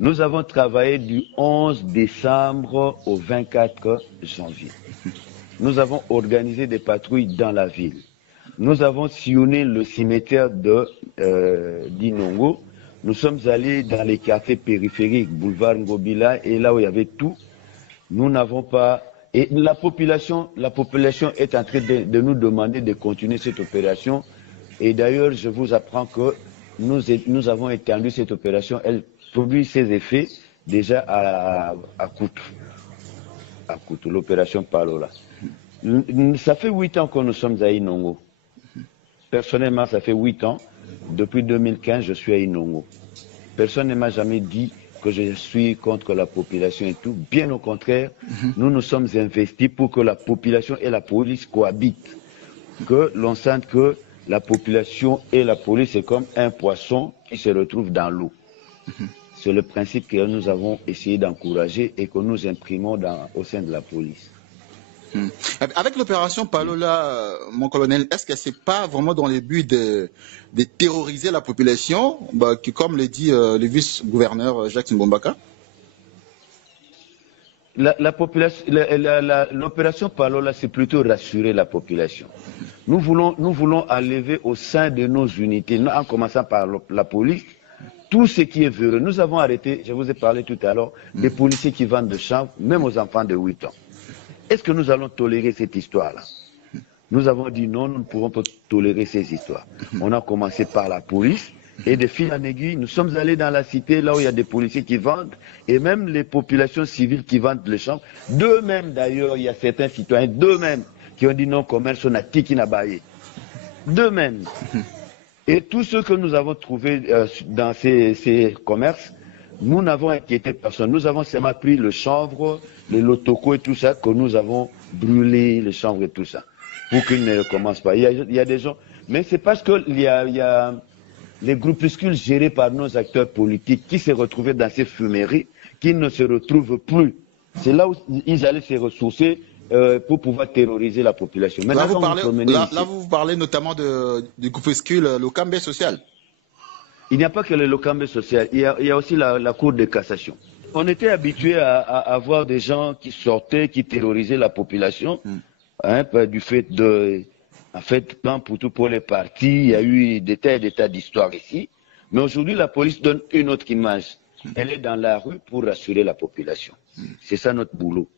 Nous avons travaillé du 11 décembre au 24 janvier. Nous avons organisé des patrouilles dans la ville. Nous avons sillonné le cimetière d'Inongo. Nous sommes allés dans les quartiers périphériques, boulevard Ngobila, et là où il y avait tout. Nous n'avons pas... Et la population est en train de nous demander de continuer cette opération. Et d'ailleurs, je vous apprends que nous avons étendu cette opération. Elle produit ses effets déjà à Koutou, l'opération Palola. Ça fait 8 ans que nous sommes à Inongo. Personnellement, ça fait 8 ans. Depuis 2015, je suis à Inongo. Personne ne m'a jamais dit que je suis contre la population et tout. Bien au contraire, nous nous sommes investis pour que la population et la police cohabitent. Que l'on sente que la population et la police, c'est comme un poisson qui se retrouve dans l'eau. C'est le principe que nous avons essayé d'encourager et que nous imprimons au sein de la police. Avec l'opération Palola, mon colonel, est-ce que c'est pas vraiment dans le but de terroriser la population, comme le dit le vice-gouverneur Jacques Mbombaka? L'opération Palola, c'est plutôt rassurer la population. Nous voulons enlever au sein de nos unités, en commençant par la police, tout ce qui est véreux. Nous avons arrêté, je vous ai parlé tout à l'heure, des policiers qui vendent de chanvre, même aux enfants de 8 ans. Est-ce que nous allons tolérer cette histoire-là? Nous avons dit non, nous ne pourrons pas tolérer ces histoires. On a commencé par la police et de fil en aiguille, nous sommes allés dans la cité là où il y a des policiers qui vendent et même les populations civiles qui vendent les champs. D'eux-mêmes d'ailleurs, il y a certains citoyens d'eux-mêmes qui ont dit non, commerce on a tiki nabaye. D'eux-mêmes. Et tout ce que nous avons trouvé dans ces commerces, nous n'avons inquiété personne. Nous avons seulement pris le chanvre, le lotoko et tout ça, que nous avons brûlé, le chanvre et tout ça, pour qu'ils ne recommencent pas. Il y a des gens, mais c'est parce qu'il y a les groupuscules gérés par nos acteurs politiques qui se retrouvaient dans ces fumeries, qui ne se retrouvent plus. C'est là où ils allaient se ressourcer pour pouvoir terroriser la population. Maintenant, vous parlez notamment du groupuscule Lokambe social. Il n'y a pas que le Lokambe social, il y a aussi la Cour de cassation. On était habitué à avoir des gens qui sortaient, qui terrorisaient la population, du fait de... En fait, pour les partis, il y a eu des tas d'histoires ici. Mais aujourd'hui, la police donne une autre image. Elle est dans la rue pour rassurer la population. C'est ça notre boulot.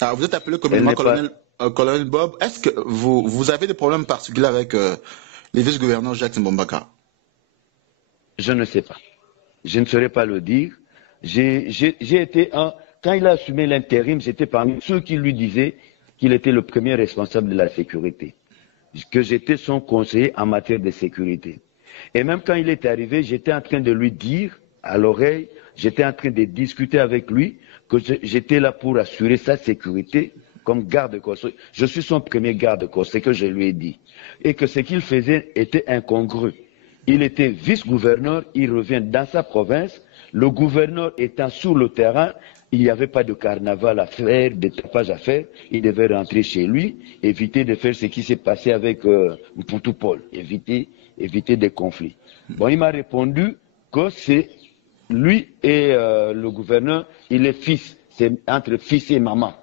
Alors, vous êtes appelé communément colonel Bob. Est-ce que vous avez des problèmes particuliers avec les vice-gouverneurs Jacques Mbombaka? Je ne sais pas. Je ne saurais pas le dire. J'ai été quand il a assumé l'intérim, j'étais parmi ceux qui lui disaient qu'il était le premier responsable de la sécurité, que j'étais son conseiller en matière de sécurité. Et même quand il est arrivé, j'étais en train de lui dire à l'oreille, j'étais en train de discuter avec lui que j'étais là pour assurer sa sécurité comme garde-corps. Je suis son premier garde-corps, c'est ce que je lui ai dit. Et que ce qu'il faisait était incongru. Il était vice-gouverneur, il revient dans sa province. Le gouverneur étant sur le terrain, il n'y avait pas de carnaval à faire, de tapage à faire. Il devait rentrer chez lui, éviter de faire ce qui s'est passé avec Mputu Paul, éviter des conflits. Bon, il m'a répondu que c'est lui et le gouverneur, il est fils, c'est entre fils et maman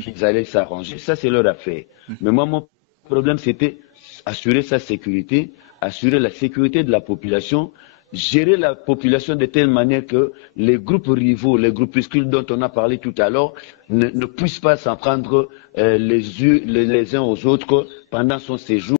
qu'ils allaient s'arranger. Ça, c'est leur affaire. Mais moi, mon problème, c'était assurer sa sécurité, assurer la sécurité de la population, gérer la population de telle manière que les groupes rivaux, les groupuscules dont on a parlé tout à l'heure, ne puissent pas s'en prendre les uns aux autres pendant son séjour.